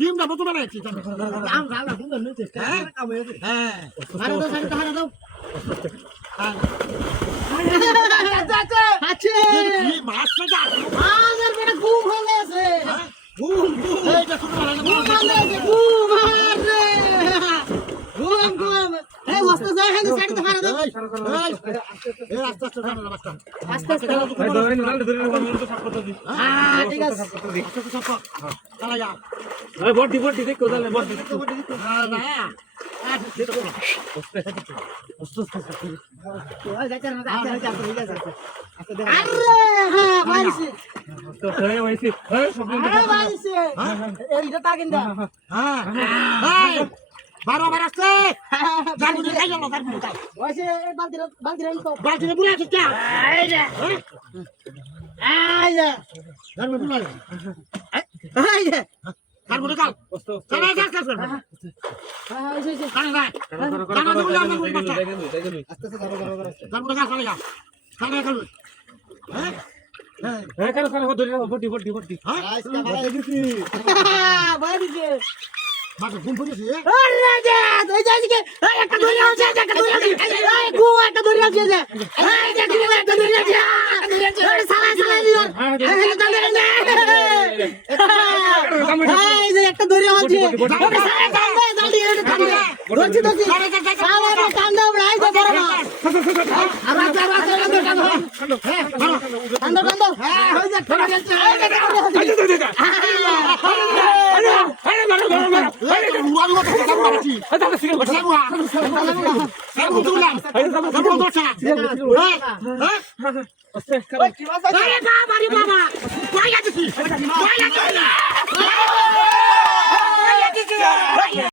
ডিম না বতো বানাইছি বারবার আসছে জানবুনি খাই গেল জানবুনি খাই ওইসে বালতিরা বালতিরা বুড়া আছে কে আইয়া জানবুনি বুড়া আইয়া জানবুনি কাল চলে যা কাল কর ওইসে কাল গায় জানবুনি বুড়া না বুড়া আস্তে আস্তে জানবুনি কাল চলে যা কাল কাল হ্যাঁ হ্যাঁ কাল কাল ধরে বডি বডি বডি হ্যাঁ আজকে ভাই দিছি ভাই দিছি মাকে ফোন করেছি আরে যা তুই যাই কি এই একটা ধরে আছে একটা ধরে আছে এই গু একটা ধরে আছে এই যে গু একটা ধরে আছে এই সালা সালা দিও এই ধরে আছে এই যে একটা ধরে আছে জলদি এটা কান্দে ধরছি ধরছি সালা রে কান্দে ভাই তো বড় না আরে যা কান্দো কান্দো হ্যাঁ হই যা ধরে আছে বাবা